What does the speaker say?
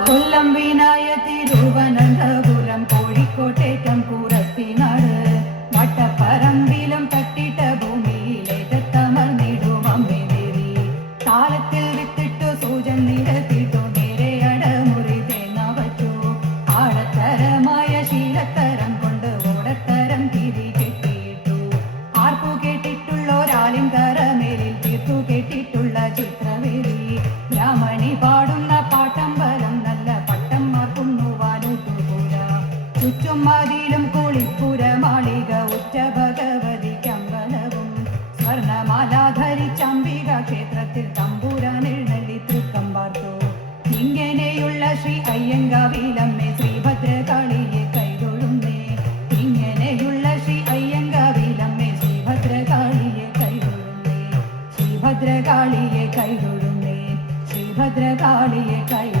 കൊല്ലം വിനായ തിരുവനന്തപുരം കോഴിക്കോട്ടേറ്റം കൂറത്തിനാട് വട്ടപ്പറമ്പിലും തട്ടിട്ട ഭൂമിയിലേറ്റത്തമർന്നിടും അമ്മി ദേവി. കാലത്തിൽ വിത്തിട്ടു സൂചൻ നിരത്തിട്ടു നേരെ അടമുറി തേങ്ങ ആഴത്തരമായ ശീലത്തരം കൊണ്ട് ഓടത്തരം തിരി കെട്ടിയിട്ടു. തറമേലിൽ ശ്രീഭദ്രകാളിയെ കൈതൊഴുന്നേ ശ്രീഭദ്രകാളിയെ കൈതൊഴുന്നേ